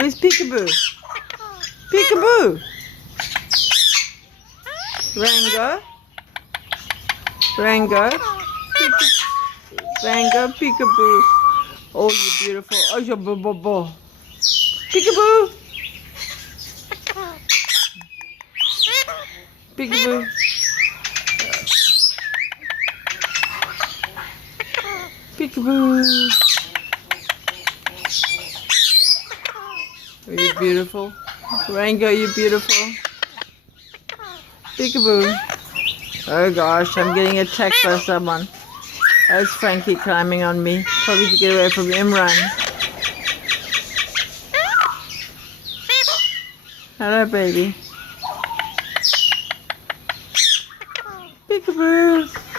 Where's peekaboo? Peekaboo! Rango? Rango? Rango, peekaboo. Oh, you're beautiful. Oh, you're bo. Peekaboo! Peekaboo. Peekaboo. Oh, you're beautiful. Rango, you're beautiful. Peekaboo. Oh gosh, I'm getting attacked by someone. There's Frankie climbing on me. Probably to get away from him. Run. Hello, baby.